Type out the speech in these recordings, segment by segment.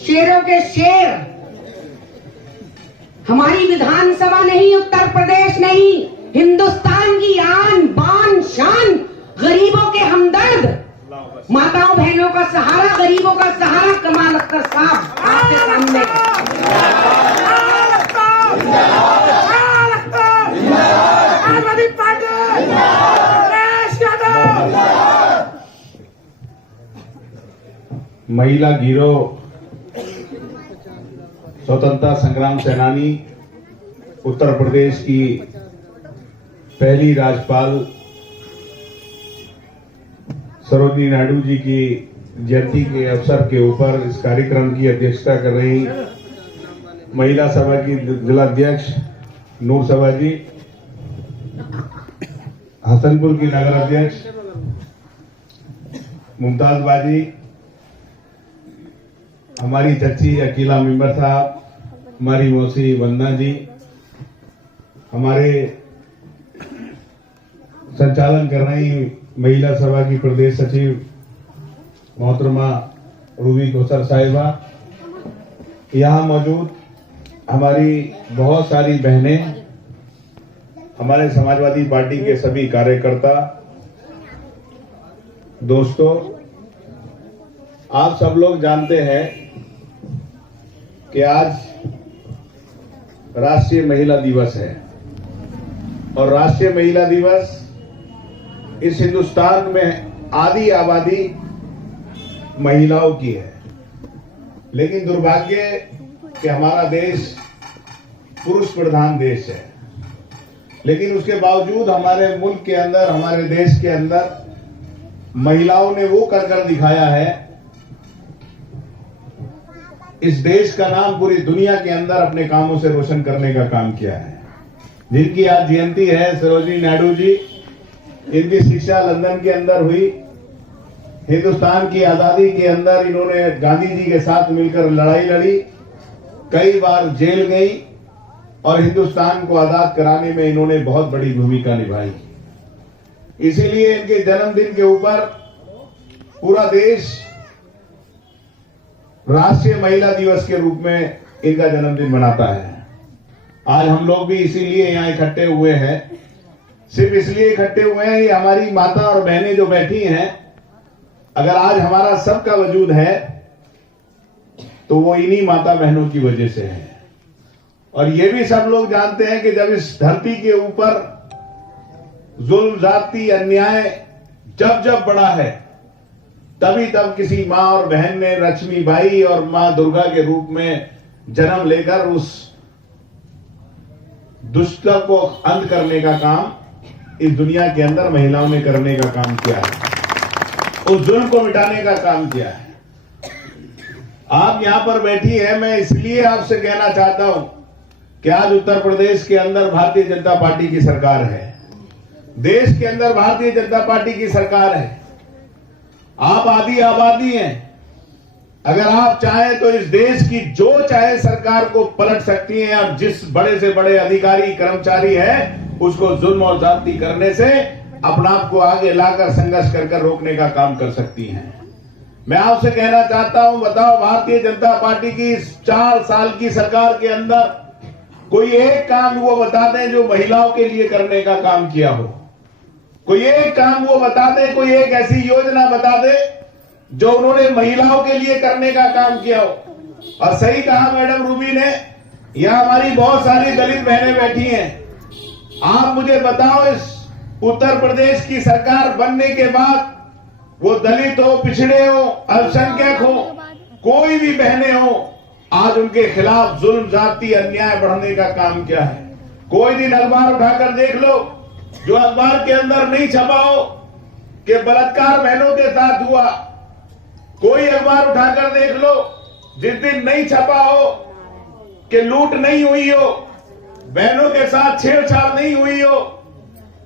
शेरों के शेर, हमारी विधानसभा नहीं, उत्तर प्रदेश नहीं, हिंदुस्तान की आन बान शान, गरीबों के हमदर्द, माताओं बहनों का सहारा, गरीबों का सहारा कमाल अख्तर साहब आपके सामने। महिला गिरोह स्वतंत्रता संग्राम सेनानी, उत्तर प्रदेश की पहली राज्यपाल सरोजिनी नायडू जी की जयंती के अवसर के ऊपर इस कार्यक्रम की अध्यक्षता कर रही महिला सभा की जिलाध्यक्ष नूर सभा जी, हसनपुर की नगर अध्यक्ष मुमताज बाजी, हमारी चच्ची अकीला मेंबर साहब, हमारी मौसी वंदना जी, हमारे संचालन कर रही महिला सभा की प्रदेश सचिव मोहतरमा रूबी कौसर साहिबा, यहाँ मौजूद हमारी बहुत सारी बहनें, हमारे समाजवादी पार्टी के सभी कार्यकर्ता, दोस्तों, आप सब लोग जानते हैं कि आज राष्ट्रीय महिला दिवस है और राष्ट्रीय महिला दिवस इस हिंदुस्तान में आधी आबादी महिलाओं की है, लेकिन दुर्भाग्य कि हमारा देश पुरुष प्रधान देश है। लेकिन उसके बावजूद हमारे मुल्क के अंदर, हमारे देश के अंदर महिलाओं ने वो कर दिखाया है, इस देश का नाम पूरी दुनिया के अंदर अपने कामों से रोशन करने का काम किया है। जिनकी आज जयंती है, सरोजिनी नायडू जी, इनकी शिक्षा लंदन के अंदर हुई। हिंदुस्तान की आजादी के अंदर इन्होंने गांधी जी के साथ मिलकर लड़ाई लड़ी, कई बार जेल गई और हिंदुस्तान को आजाद कराने में इन्होंने बहुत बड़ी भूमिका निभाई। इसीलिए इनके जन्मदिन के ऊपर पूरा देश राष्ट्रीय महिला दिवस के रूप में इनका जन्मदिन मनाता है। आज हम लोग भी इसीलिए यहाँ इकट्ठे हुए हैं, सिर्फ इसलिए इकट्ठे हुए हैं, ये हमारी माता और बहनें जो बैठी हैं, अगर आज हमारा सबका वजूद है तो वो इन्हीं माता बहनों की वजह से है। और ये भी सब लोग जानते हैं कि जब इस धरती के ऊपर जुल्म, जाति, अन्याय जब बढ़ा है, तभी तब किसी माँ और बहन ने लक्ष्मी बाई और माँ दुर्गा के रूप में जन्म लेकर उस दुष्टता को अंत करने का काम इस दुनिया के अंदर महिलाओं ने करने का काम किया है, उस जुल्म को मिटाने का काम किया है। आप यहां पर बैठी है, मैं इसलिए आपसे कहना चाहता हूं कि आज उत्तर प्रदेश के अंदर भारतीय जनता पार्टी की सरकार है, देश के अंदर भारतीय जनता पार्टी की सरकार है। आप आधी आबादी हैं, अगर आप चाहें तो इस देश की जो चाहे सरकार को पलट सकती हैं और जिस बड़े से बड़े अधिकारी कर्मचारी है उसको जुल्म और जाति करने से अपना आप को आगे लाकर संघर्ष कर रोकने का काम कर सकती हैं। मैं आपसे कहना चाहता हूं, बताओ भारतीय जनता पार्टी की इस 4 साल की सरकार के अंदर कोई एक काम वो बता दें जो महिलाओं के लिए करने का काम किया हो। कोई एक काम वो बता दे, कोई एक ऐसी योजना बता दे जो उन्होंने महिलाओं के लिए करने का काम किया हो। और सही कहा मैडम रूबी ने, यहां हमारी बहुत सारी दलित बहनें बैठी हैं। आप मुझे बताओ, इस उत्तर प्रदेश की सरकार बनने के बाद वो दलित हो, पिछड़े हो, अल्पसंख्यक हो, कोई भी बहनें हो, आज उनके खिलाफ जुल्म, जाति, अन्याय बढ़ने का काम किया है। कोई दिन अखबार उठाकर देख लो, जो अखबार के अंदर नहीं छपा हो कि बलात्कार बहनों के साथ हुआ। कोई अखबार उठाकर देख लो जिस दिन नहीं छपा हो कि लूट नहीं हुई हो, बहनों के साथ छेड़छाड़ नहीं हुई हो।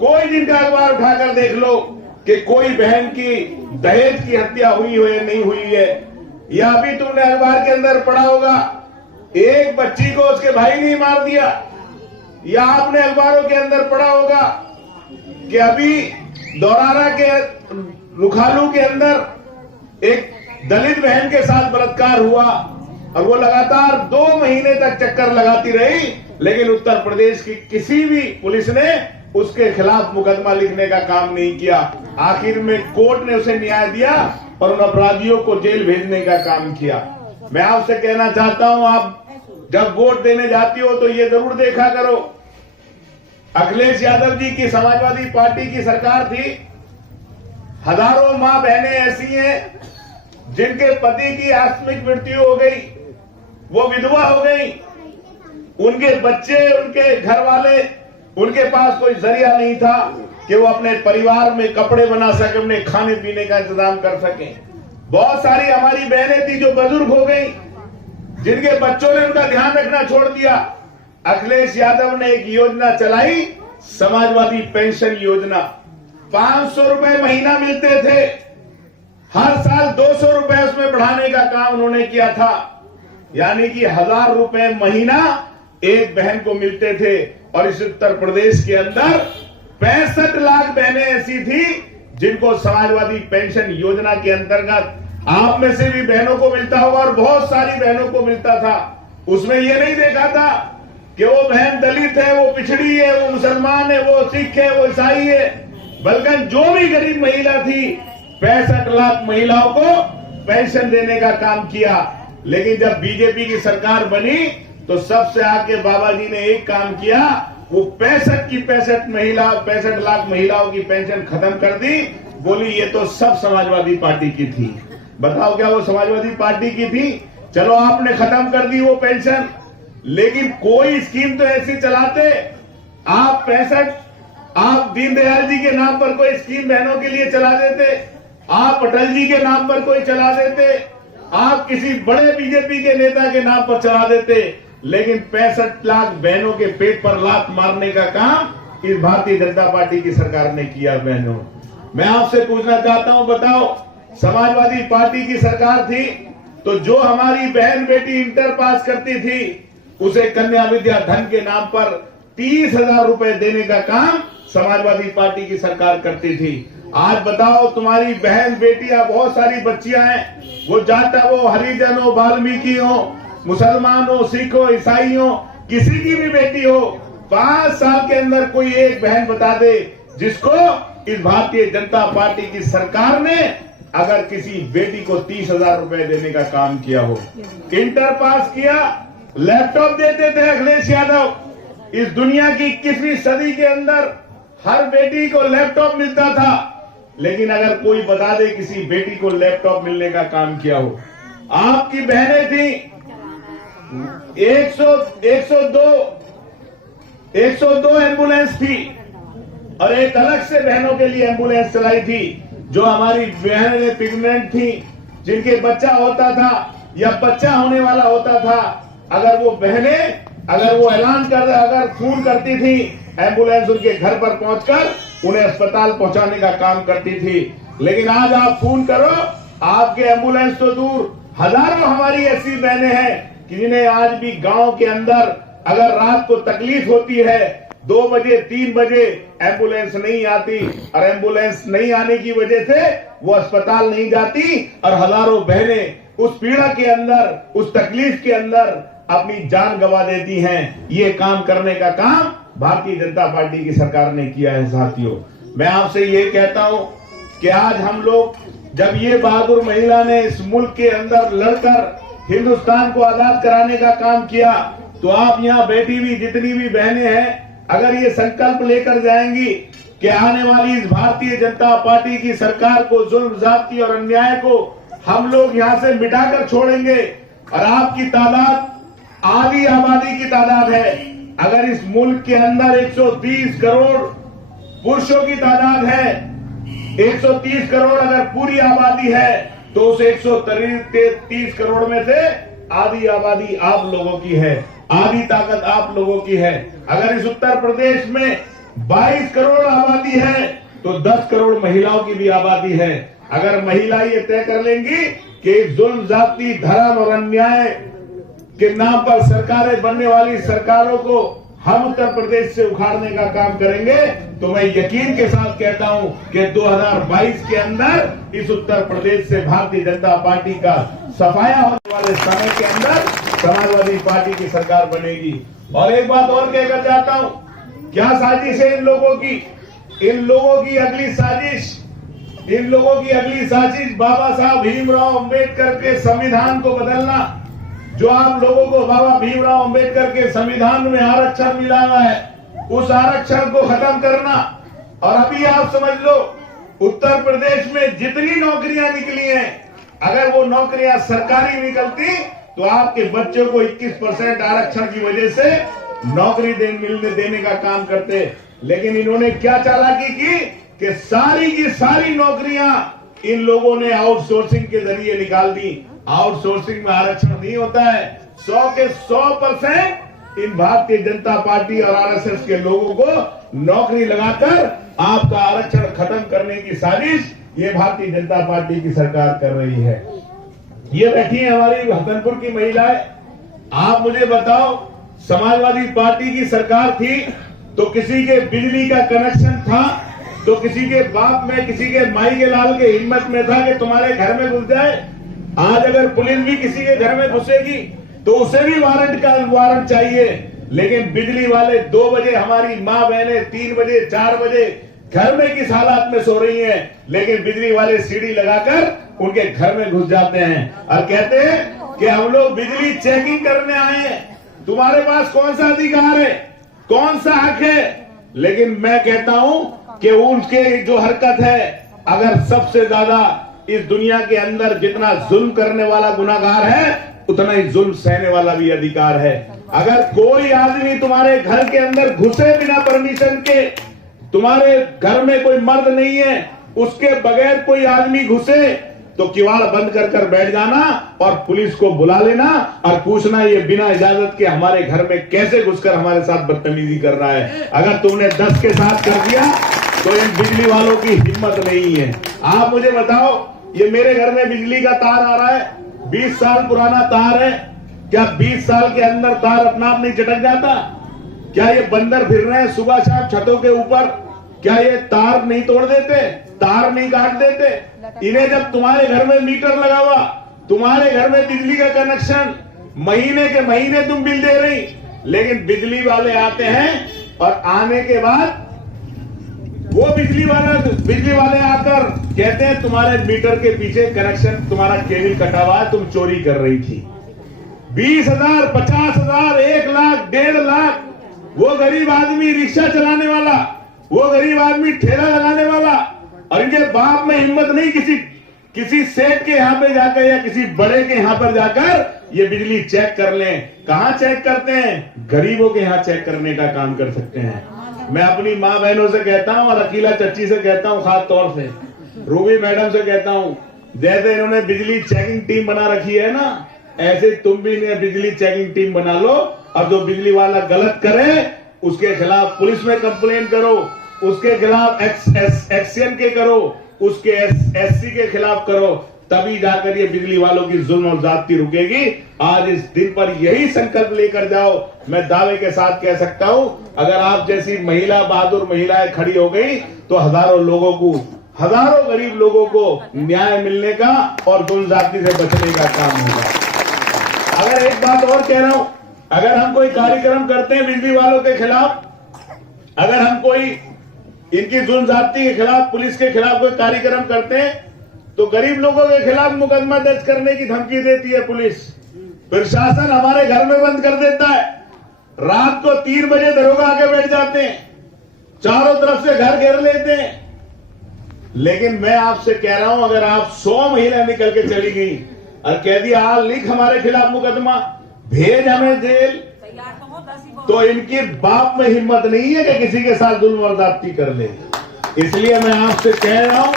कोई दिन का अखबार उठाकर देख लो कि कोई बहन की दहेज की हत्या हुई हो या नहीं हुई है। या अभी तुमने अखबार के अंदर पढ़ा होगा, एक बच्ची को उसके भाई ने मार दिया। या आपने अखबारों के अंदर पढ़ा होगा कि अभी दौरारा के रुखालू के अंदर एक दलित बहन के साथ बलात्कार हुआ और वो लगातार 2 महीने तक चक्कर लगाती रही, लेकिन उत्तर प्रदेश की किसी भी पुलिस ने उसके खिलाफ मुकदमा लिखने का काम नहीं किया। आखिर में कोर्ट ने उसे न्याय दिया और उन अपराधियों को जेल भेजने का काम किया। मैं आपसे कहना चाहता हूं, आप जब वोट देने जाती हो तो ये जरूर देखा करो, अखिलेश यादव जी की समाजवादी पार्टी की सरकार थी। हजारों मां बहनें ऐसी हैं जिनके पति की आकस्मिक मृत्यु हो गई, वो विधवा हो गई, उनके बच्चे, उनके घर वाले, उनके पास कोई जरिया नहीं था कि वो अपने परिवार में कपड़े बना सके, अपने खाने पीने का इंतजाम कर सके। बहुत सारी हमारी बहनें थी जो बुजुर्ग हो गई, जिनके बच्चों ने उनका ध्यान रखना छोड़ दिया। अखिलेश यादव ने एक योजना चलाई, समाजवादी पेंशन योजना। 500 रुपए महीना मिलते थे, हर साल 200 रुपए उसमें बढ़ाने का काम उन्होंने किया था, यानी कि 1000 रुपए महीना एक बहन को मिलते थे। और इस उत्तर प्रदेश के अंदर 65 लाख बहनें ऐसी थी जिनको समाजवादी पेंशन योजना के अंतर्गत, आप में से भी बहनों को मिलता होगा और बहुत सारी बहनों को मिलता था। उसमें यह नहीं देखा था कि वो बहन दलित है, वो पिछड़ी है, वो मुसलमान है, वो सिख है, वो ईसाई है, बल्कि जो भी गरीब महिला थी 65 लाख महिलाओं को पेंशन देने का काम किया। लेकिन जब बीजेपी की सरकार बनी तो सबसे आगे बाबा जी ने एक काम किया, वो 65 लाख महिलाओं की पेंशन खत्म कर दी। बोली ये तो सब समाजवादी पार्टी की थी। बताओ क्या वो समाजवादी पार्टी की थी? चलो आपने खत्म कर दी वो पेंशन, लेकिन कोई स्कीम तो ऐसी चलाते आप। आप दीनदयाल जी के नाम पर कोई स्कीम बहनों के लिए चला देते, आप अटल जी के नाम पर कोई चला देते, आप किसी बड़े बीजेपी के नेता के नाम पर चला देते, लेकिन 65 लाख बहनों के पेट पर लात मारने का काम इस भारतीय जनता पार्टी की सरकार ने किया। बहनों, मैं आपसे पूछना चाहता हूं, बताओ, समाजवादी पार्टी की सरकार थी तो जो हमारी बहन बेटी इंटर पास करती थी उसे कन्या विद्या धन के नाम पर 30,000 रुपए देने का काम समाजवादी पार्टी की सरकार करती थी। आज बताओ, तुम्हारी बहन बेटियां, बहुत सारी बच्चियां हैं, वो जाता वो हरिजन हो, वाल्मीकि हो, मुसलमान हो, सिख हो, ईसाई हो, किसी की भी बेटी हो, 5 साल के अंदर कोई एक बहन बता दे जिसको इस भारतीय जनता पार्टी की सरकार ने अगर किसी बेटी को 30,000 रुपए देने का काम किया हो। इंटर पास किया, लैपटॉप देते थे अखिलेश यादव। इस दुनिया की 21वीं सदी के अंदर हर बेटी को लैपटॉप मिलता था, लेकिन अगर कोई बता दे किसी बेटी को लैपटॉप मिलने का काम किया हो। आपकी बहनें थी 102 एम्बुलेंस थी और एक अलग से बहनों के लिए एम्बुलेंस चलाई थी। जो हमारी बहनें प्रेग्नेंट थी, जिनके बच्चा होता था या बच्चा होने वाला होता था, अगर वो बहनें अगर वो ऐलान कर अगर फोन करती थी, एम्बुलेंस उनके घर पर पहुंचकर उन्हें अस्पताल पहुंचाने का काम करती थी। लेकिन आज आप फोन करो, आपके एम्बुलेंस तो दूर, हजारों हमारी ऐसी बहनें हैं कि जिन्हें आज भी गांव के अंदर अगर रात को तकलीफ होती है, 2 बजे 3 बजे एम्बुलेंस नहीं आती और एम्बुलेंस नहीं आने की वजह से वो अस्पताल नहीं जाती और हजारों बहनें उस पीड़ा के अंदर, उस तकलीफ के अंदर अपनी जान गंवा देती हैं। ये काम करने का काम भारतीय जनता पार्टी की सरकार ने किया है। साथियों, मैं आपसे ये कहता हूं कि आज हम लोग, जब ये बहादुर महिला ने इस मुल्क के अंदर लड़कर हिंदुस्तान को आजाद कराने का काम किया, तो आप यहाँ बैठी हुई जितनी भी बहनें हैं, अगर ये संकल्प लेकर जाएंगी कि आने वाली इस भारतीय जनता पार्टी की सरकार को, जुल्म ज्यादती और अन्याय को हम लोग यहाँ से मिटाकर छोड़ेंगे। और आपकी तादाद आधी आबादी की तादाद है। अगर इस मुल्क के अंदर 130 करोड़ पुरुषों की तादाद है, 130 करोड़ अगर पूरी आबादी है, तो उस 130 करोड़ में से आधी आबादी आप लोगों की है, आधी ताकत आप लोगों की है। अगर इस उत्तर प्रदेश में 22 करोड़ आबादी है, तो 10 करोड़ महिलाओं की भी आबादी है। अगर महिला ये तय कर लेंगी कि जुल्म, जाति, धर्म और अन्याय के नाम पर सरकारें बनने वाली सरकारों को हम उत्तर प्रदेश से उखाड़ने का काम करेंगे, तो मैं यकीन के साथ कहता हूं कि 2022 के अंदर इस उत्तर प्रदेश से भारतीय जनता पार्टी का सफाया होने वाले समय के अंदर समाजवादी पार्टी की सरकार बनेगी। और एक बात और कहकर जाता हूं, क्या साजिश है इन लोगों की? इन लोगों की अगली साजिश बाबा साहब भीमराव अंबेडकर के संविधान को बदलना। जो आप लोगों को बाबा भीमराव अंबेडकर के संविधान में आरक्षण मिला हुआ है, उस आरक्षण को खत्म करना। और अभी आप समझ लो, उत्तर प्रदेश में जितनी नौकरियां निकली हैं, अगर वो नौकरियां सरकारी निकलती तो आपके बच्चों को 21% आरक्षण की वजह से नौकरी मिलने देने का काम करते। लेकिन इन्होंने क्या चालाकी की कि सारी की सारी नौकरियां इन लोगों ने आउटसोर्सिंग के जरिए निकाल दी। आउटसोर्सिंग में आरक्षण नहीं होता है। 100 के 100% इन भारतीय जनता पार्टी और आरएसएस के लोगों को नौकरी लगाकर आपका आरक्षण खत्म करने की साजिश ये भारतीय जनता पार्टी की सरकार कर रही है। ये बैठी है हमारी हसनपुर की महिलाएं। आप मुझे बताओ, समाजवादी पार्टी की सरकार थी तो किसी के बिजली का कनेक्शन था तो किसी के बाप में, किसी के माई के लाल के हिम्मत में था कि तुम्हारे घर में घुस जाए। आज अगर पुलिस भी किसी के घर में घुसेगी तो उसे भी वारंट चाहिए। लेकिन बिजली वाले 2 बजे हमारी माँ बहनें 3 बजे 4 बजे घर में किस हालात में सो रही हैं, लेकिन बिजली वाले सीढ़ी लगाकर उनके घर में घुस जाते हैं और कहते हैं कि हम लोग बिजली चेकिंग करने आए हैं। तुम्हारे पास कौन सा अधिकार है, कौन सा हक है? लेकिन मैं कहता हूं कि उनके जो हरकत है, अगर सबसे ज्यादा इस दुनिया के अंदर जितना जुल्म करने वाला गुनाहगार है, उतना ही जुल्म सहने वाला भी अधिकार है। अगर कोई आदमी तुम्हारे घर के अंदर घुसे बिना परमिशन के, तुम्हारे घर में कोई मर्द नहीं है, उसके बगैर कोई आदमी घुसे तो किवाड़ बंद कर बैठ जाना और पुलिस को बुला लेना और पूछना ये बिना इजाजत के हमारे घर में कैसे घुसकर हमारे साथ बदतमीजी कर रहा है। अगर तुमने 10 के साथ कर दिया तो इन बिजली वालों की हिम्मत नहीं है। आप मुझे बताओ, ये मेरे घर में बिजली का तार आ रहा है, 20 साल पुराना तार है। क्या 20 साल के अंदर तार अपना आप नहीं चटक जाता? क्या ये बंदर फिर रहे हैं सुबह शाम छतों के ऊपर, क्या ये तार नहीं तोड़ देते, तार नहीं काट देते? इन्हें जब तुम्हारे घर में मीटर लगा हुआ, तुम्हारे घर में बिजली का कनेक्शन, महीने के महीने तुम बिल दे रही, लेकिन बिजली वाले आते हैं और आने के बाद वो बिजली वाले आकर कहते हैं तुम्हारे मीटर के पीछे कनेक्शन, तुम्हारा केबल कटा हुआ है, तुम चोरी कर रही थी। 20,000, 50,000, 1 लाख, 1.5 लाख वो गरीब आदमी रिक्शा चलाने वाला, वो गरीब आदमी ठेला लगाने वाला, और इनके बाप में हिम्मत नहीं किसी सेठ के यहाँ पे जाकर या किसी बड़े के यहाँ पर जाकर ये बिजली चेक कर लें। कहाँ चेक करते हैं? गरीबों के यहाँ चेक करने का काम कर सकते हैं। मैं अपनी माँ बहनों से कहता हूँ और अकीला चच्ची से कहता हूँ, खास तौर से रूबी मैडम से कहता हूँ, जैसे इन्होंने बिजली चेकिंग टीम बना रखी है ना, ऐसे तुम भी इन्हें बिजली चेकिंग टीम बना लो और जो बिजली वाला गलत करे उसके खिलाफ पुलिस में कंप्लेन करो, उसके खिलाफ एक्शन के करो, उसके एससी के खिलाफ करो, तभी जाकर ये बिजली वालों की जुल्म और ज्यादती रुकेगी। आज इस दिन पर यही संकल्प लेकर जाओ। मैं दावे के साथ कह सकता हूं, अगर आप जैसी महिला, बहादुर महिलाएं खड़ी हो गई तो हजारों गरीब लोगों को न्याय मिलने का और जुल्म ज्यादती से बचने का काम होगा। अगर एक बात और कह रहा हूं, अगर हम कोई कार्यक्रम करते हैं बिजली वालों के खिलाफ, अगर हम कोई इनकी जुल्म ज्यादती के खिलाफ, पुलिस के खिलाफ कोई कार्यक्रम करते हैं, तो गरीब लोगों के खिलाफ मुकदमा दर्ज करने की धमकी देती है पुलिस। प्रशासन हमारे घर में बंद कर देता है। रात को 3 बजे दरोगा आके बैठ जाते हैं, चारों तरफ से घर घेर लेते हैं। लेकिन मैं आपसे कह रहा हूं, अगर आप 100 महिला निकल के चली गई और कह दिया हाल लिख हमारे खिलाफ मुकदमा, भेज हमें जेल, तो इनके बाप में हिम्मत नहीं है कि किसी के साथ जुल्म और ज्यादती कर ले। इसलिए मैं आपसे कह रहा हूं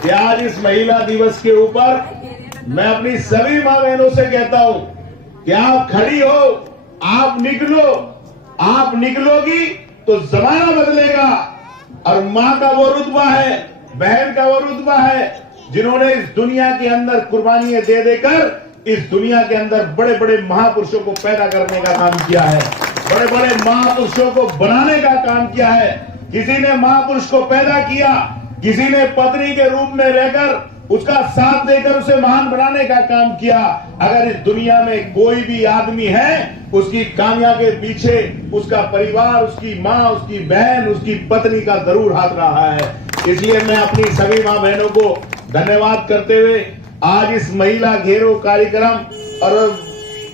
कि आज इस महिला दिवस के ऊपर मैं अपनी सभी मां बहनों से कहता हूं कि आप खड़ी हो, आप निकलोगी तो जमाना बदलेगा। और मां का वो रुतबा है, बहन का वो रुतबा है, जिन्होंने इस दुनिया के अंदर कुर्बानियां दे देकर इस दुनिया के अंदर बड़े बड़े महापुरुषों को पैदा करने का काम किया है। बड़े बड़े महापुरुषों को बनाने का काम किया है। किसी ने महापुरुष को पैदा किया, किसी ने पत्नी के रूप में रहकर उसका साथ देकर उसे महान बनाने का काम किया। अगर इस दुनिया में कोई भी आदमी है, उसकी कामयाबी के पीछे उसका परिवार, उसकी माँ, उसकी बहन, उसकी पत्नी का जरूर हाथ रहा है। इसलिए मैं अपनी सभी माँ बहनों को धन्यवाद करते हुए आज इस महिला घेरो कार्यक्रम और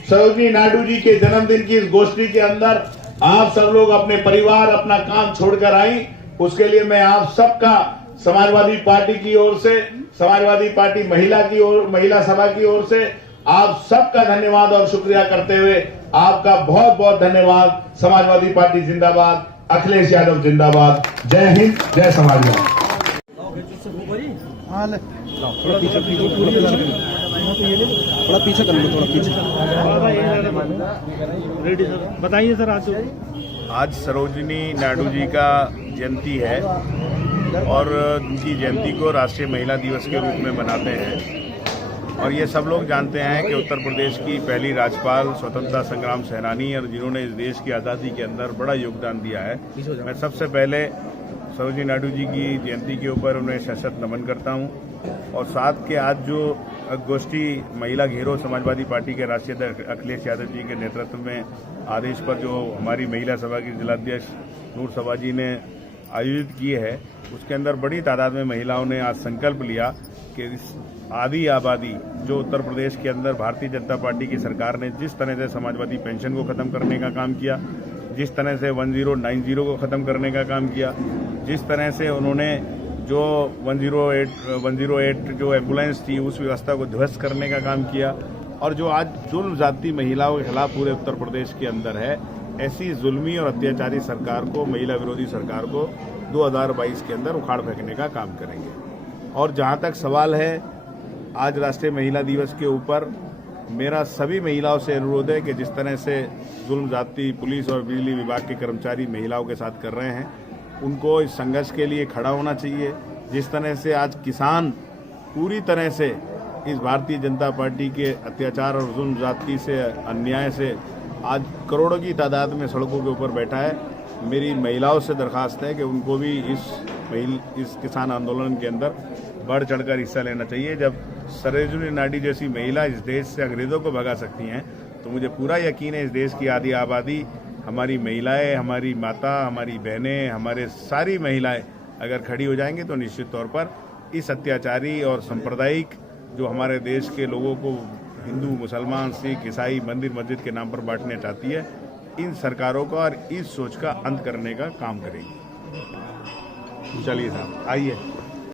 सरोजिनी नायडू जी के जन्मदिन की इस गोष्ठी के अंदर आप सब लोग अपने परिवार, अपना काम छोड़कर आई, उसके लिए मैं आप सबका समाजवादी पार्टी की ओर से, समाजवादी पार्टी महिला सभा की ओर से आप सबका धन्यवाद और शुक्रिया करते हुए आपका बहुत बहुत धन्यवाद। समाजवादी पार्टी जिंदाबाद, अखिलेश यादव जिंदाबाद। जय हिंद, जय समाजवाद। थोड़ा पीछे कर लो, थोड़ा पीछे। रेडी सर, बताइए सर। आज सरोजिनी नायडू जी का जयंती है और उनकी जयंती को राष्ट्रीय महिला दिवस के रूप में मनाते हैं। और ये सब लोग जानते हैं कि उत्तर प्रदेश की पहली राज्यपाल स्वतंत्रता संग्राम सेनानी और जिन्होंने इस देश की आज़ादी के अंदर बड़ा योगदान दिया है। मैं सबसे पहले सरोजिनी नायडू जी की जयंती के ऊपर उन्हें शत नमन करता हूं। और साथ के आज जो गोष्ठी महिला घेरो समाजवादी पार्टी के राष्ट्रीय अध्यक्ष अखिलेश यादव जी के नेतृत्व में आदेश पर जो हमारी महिला सभा की जिलाध्यक्ष नूर सभा जी ने आयोजित की है, उसके अंदर बड़ी तादाद में महिलाओं ने आज संकल्प लिया कि इस आधी आबादी जो उत्तर प्रदेश के अंदर भारतीय जनता पार्टी की सरकार ने जिस तरह से समाजवादी पेंशन को ख़त्म करने का काम किया, जिस तरह से 1090 को ख़त्म करने का काम किया, जिस तरह से उन्होंने जो 108 जो एम्बुलेंस थी उस व्यवस्था को ध्वस्त करने का काम किया, और जो आज जुल्म जाती महिलाओं के खिलाफ पूरे उत्तर प्रदेश के अंदर है, ऐसी जुल्मी और अत्याचारी सरकार को, महिला विरोधी सरकार को 2022 के अंदर उखाड़ फेंकने का काम करेंगे। और जहां तक सवाल है आज राष्ट्रीय महिला दिवस के ऊपर, मेरा सभी महिलाओं से अनुरोध है कि जिस तरह से जुल्म जाती पुलिस और बिजली विभाग के कर्मचारी महिलाओं के साथ कर रहे हैं, उनको इस संघर्ष के लिए खड़ा होना चाहिए। जिस तरह से आज किसान पूरी तरह से इस भारतीय जनता पार्टी के अत्याचार और जुल्म जाती से, अन्याय से आज करोड़ों की तादाद में सड़कों के ऊपर बैठा है, मेरी महिलाओं से दरखास्त है कि उनको भी इस किसान आंदोलन के अंदर बढ़ चढ़कर हिस्सा लेना चाहिए। जब सरोजिनी नायडू जैसी महिला इस देश से अंग्रेजों को भगा सकती हैं, तो मुझे पूरा यकीन है इस देश की आधी आबादी, हमारी महिलाएं, हमारी माता, हमारी बहनें, हमारे सारी महिलाएं अगर खड़ी हो जाएंगे तो निश्चित तौर पर इस अत्याचारी और सांप्रदायिक जो हमारे देश के लोगों को हिंदू, मुसलमान, सिख, ईसाई, मंदिर मस्जिद के नाम पर बांटने चाहती है, इन सरकारों का और इस सोच का अंत करने का काम करेगी। चलिए साहब, आइए।